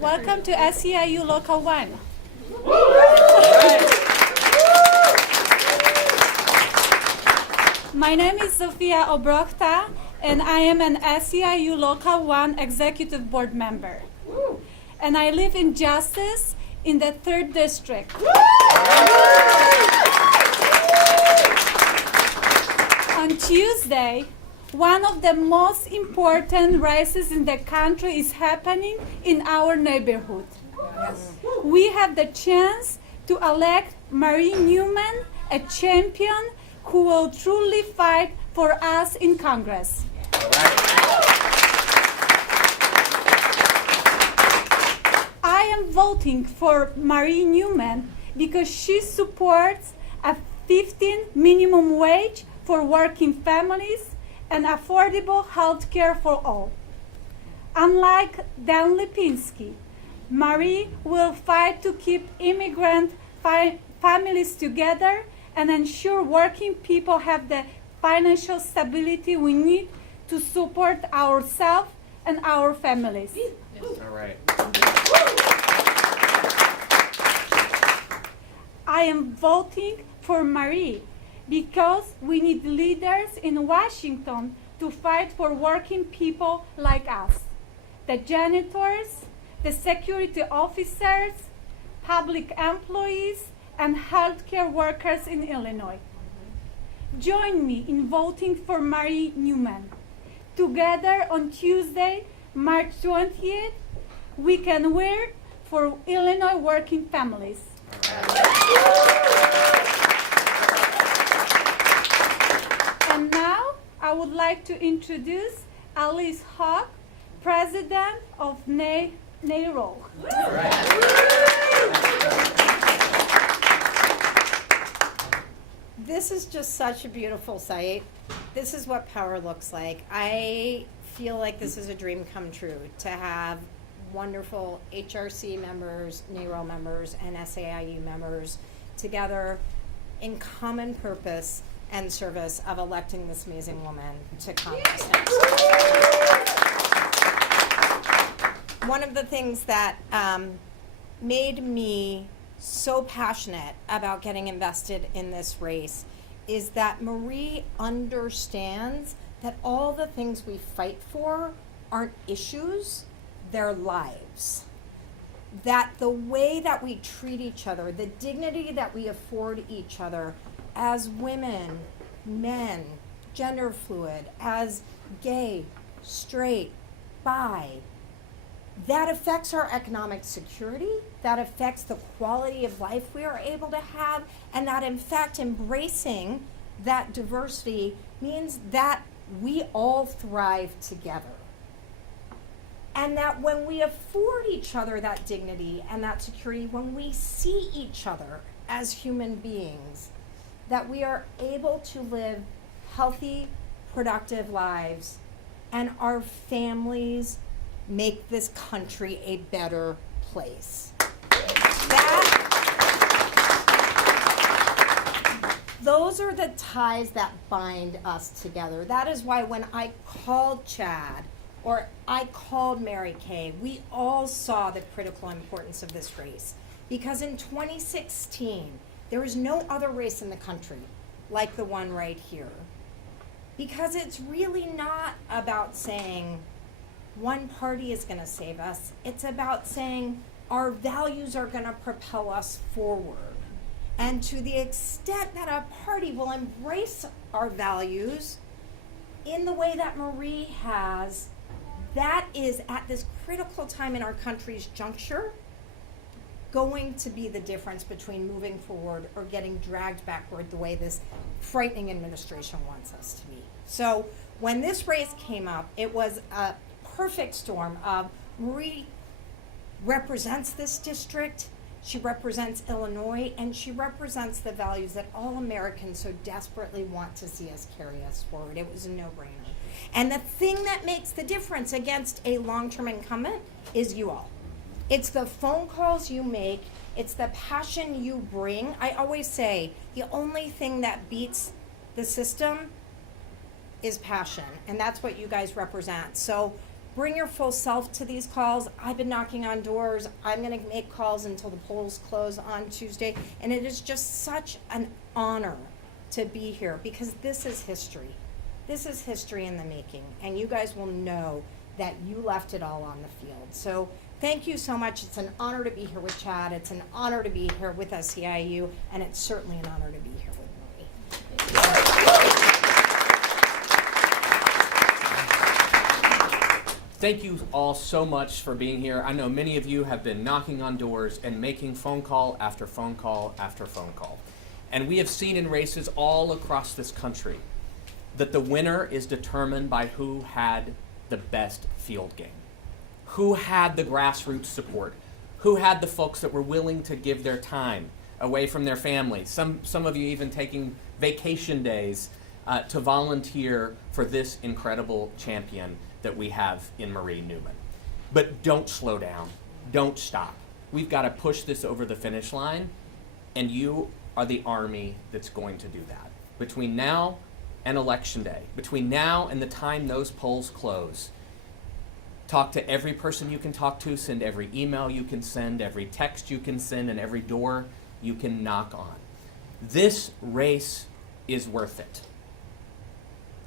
Welcome to SEIU Local 1. My name is Zofia Obrochta, and I am an SEIU Local 1 Executive Board member. And I live in Justice in the 3rd District. On Tuesday, one of the most important races in the country is happening in our neighborhood. Yes. We have the chance to elect Marie Newman, a champion who will truly fight for us in Congress. I am voting for Marie Newman because she supports a 15 minimum wage for working families and affordable health care for all. Unlike Dan Lipinski, Marie will fight to keep immigrant families together and ensure working people have the financial stability we need to support ourselves and our families. Yes. All right. I am voting for Marie because we need leaders in Washington to fight for working people like us, the janitors, the security officers, public employees, and healthcare workers in Illinois. Join me in voting for Marie Newman. Together on Tuesday, March 20th, we can work for Illinois working families. And now, I would like to introduce Ilyse Hogue, President of NARAL. This is just such a beautiful site. This is what power looks like. I feel like this is a dream come true to have wonderful HRC members, NARAL members, and SEIU members together in common purpose and service of electing this amazing woman to Congress next. One of the things that made me so passionate about getting invested in this race is that Marie understands that all the things we fight for aren't issues, they're lives. That the way that we treat each other, the dignity that we afford each other as women, men, gender fluid, as gay, straight, bi, that affects our economic security, that affects the quality of life we are able to have, and that in fact embracing that diversity means that we all thrive together. And that when we afford each other that dignity and that security, when we see each other as human beings, that we are able to live healthy, productive lives, and our families make this country a better place. Those are the ties that bind us together. That is why when I called Chad or I called Mary Kay, we all saw the critical importance of this race. Because in 2016, there is no other race in the country like the one right here. Because it's really not about saying one party is going to save us. It's about saying our values are going to propel us forward. And to the extent that a party will embrace our values in the way that Marie has, that is at this critical time in our country's juncture going to be the difference between moving forward or getting dragged backward the way this frightening administration wants us to be. So when this race came up, it was a perfect storm of Marie represents this district, she represents Illinois, and she represents the values that all Americans so desperately want to see us carry us forward. It was a no-brainer. And the thing that makes the difference against a long-term incumbent is you all. It's the phone calls you make, it's the passion you bring. I always say the only thing that beats the system is passion, and that's what you guys represent. So bring your full self to these calls. I've been knocking on doors. I'm going to make calls until the polls close on Tuesday. And it is just such an honor to be here because this is history. This is history in the making. And you guys will know that you left it all on the field. So thank you so much. It's an honor to be here with Chad. It's an honor to be here with SEIU. And it's certainly an honor to be here with Marie. Thank you all so much for being here. I know many of you have been knocking on doors and making phone call after phone call after phone call. And we have seen in races all across this country that the winner is determined by who had the best field game, who had the grassroots support, who had the folks that were willing to give their time away from their families, some of you even taking vacation days to volunteer for this incredible champion that we have in Marie Newman. But don't slow down, don't stop. We've got to push this over the finish line, and you are the army that's going to do that. Between now and Election Day, between now and the time those polls close, talk to every person you can talk to, send every email you can send, every text you can send, and every door you can knock on. This race is worth it.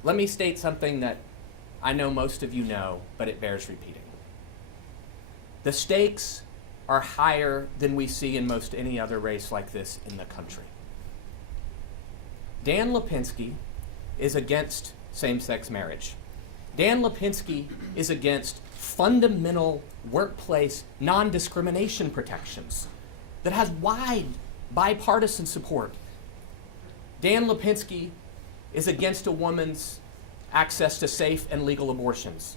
Let me state something that I know most of you know, but it bears repeating. The stakes are higher than we see in most any other race like this in the country. Dan Lipinski is against same-sex marriage. Dan Lipinski is against fundamental workplace non-discrimination protections that has wide bipartisan support. Dan Lipinski is against a woman's access to safe and legal abortions.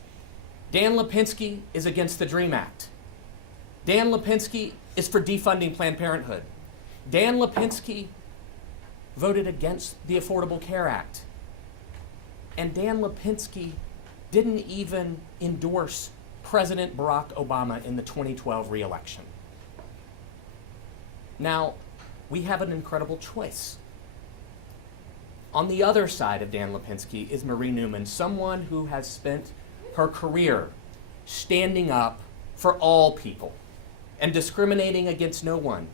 Dan Lipinski is against the DREAM Act. Dan Lipinski is for defunding Planned Parenthood. Dan Lipinski voted against the Affordable Care Act. And Dan Lipinski didn't even endorse President Barack Obama in the 2012 re-election. Now, we have an incredible choice. On the other side of Dan Lipinski is Marie Newman, someone who has spent her career standing up for all people and discriminating against no one.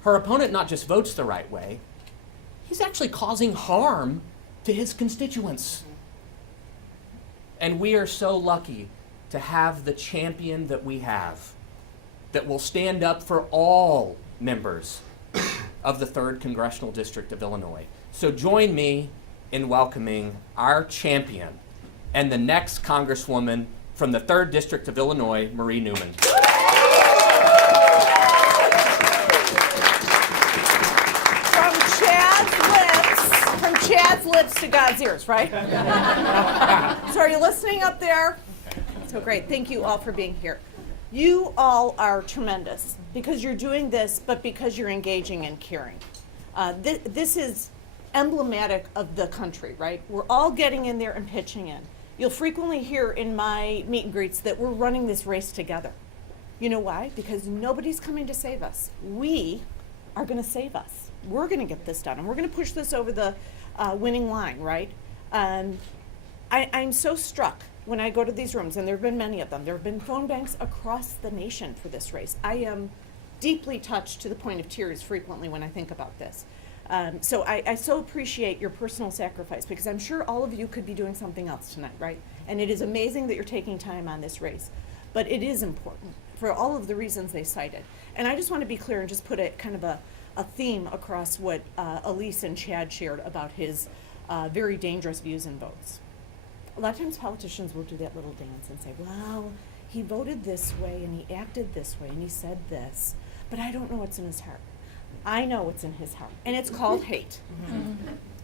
Her opponent not just votes the right way, he's actually causing harm to his constituents. And we are so lucky to have the champion that we have that will stand up for all members of the 3rd Congressional District of Illinois. So join me in welcoming our champion and the next Congresswoman from the 3rd District of Illinois, Marie Newman. From Chad's lips to God's ears, right? So are you listening up there? So great. Thank you all for being here. You all are tremendous because you're doing this, but because you're engaging and caring. This is emblematic of the country, right? We're all getting in there and pitching in. You'll frequently hear in my meet and greets that we're running this race together. You know why? Because nobody's coming to save us. We are going to save us. We're going to get this done, and we're going to push this over the winning line, right? I'm so struck when I go to these rooms, and there have been many of them. There have been phone banks across the nation for this race. I am deeply touched to the point of tears frequently when I think about this. So I so appreciate your personal sacrifice because I'm sure all of you could be doing something else tonight, right? And it is amazing that you're taking time on this race. But it is important for all of the reasons they cited. And I just want to be clear and just put a kind of a theme across what Ilyse and Chad shared about his very dangerous views and votes. A lot of times politicians will do that little dance and say, well, he voted this way and he acted this way and he said this, but I don't know what's in his heart. I know what's in his heart, and it's called hate. Mm-hmm.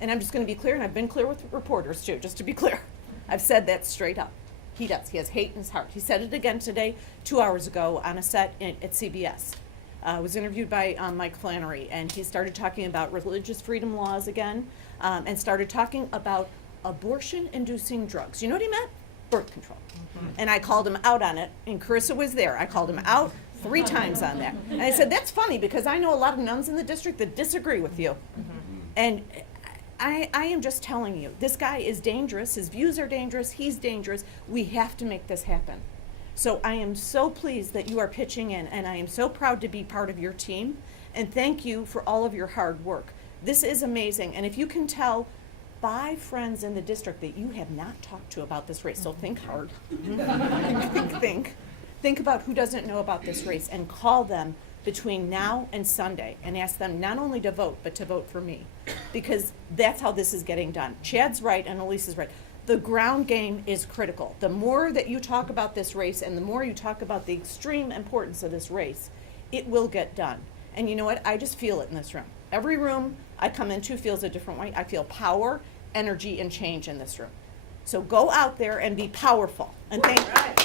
And I'm just going to be clear, and I've been clear with reporters too, just to be clear. I've said that straight up. He does. He has hate in his heart. He said it again today, 2 hours ago, on a set at CBS. I was interviewed by Mike Flannery, and he started talking about religious freedom laws again, and started talking about abortion-inducing drugs. You know what he meant? Birth control. Mm-hmm. And I called him out on it, and Carissa was there. I called him out 3 times on that. And I said, that's funny because I know a lot of nuns in the district that disagree with you. Mm-hmm. And I am just telling you, this guy is dangerous. His views are dangerous. He's dangerous. We have to make this happen. So I am so pleased that you are pitching in, and I am so proud to be part of your team. And thank you for all of your hard work. This is amazing. And if you can tell 5 friends in the district that you have not talked to about this race, so think hard. Think about who doesn't know about this race and call them between now and Sunday and ask them not only to vote, but to vote for me. Because that's how this is getting done. Chad's right and Ilyse is right. The ground game is critical. The more that you talk about this race and the more you talk about the extreme importance of this race, it will get done. And you know what? I just feel it in this room. Every room I come into feels a different way. I feel power, energy, and change in this room. So go out there and be powerful. And thank you.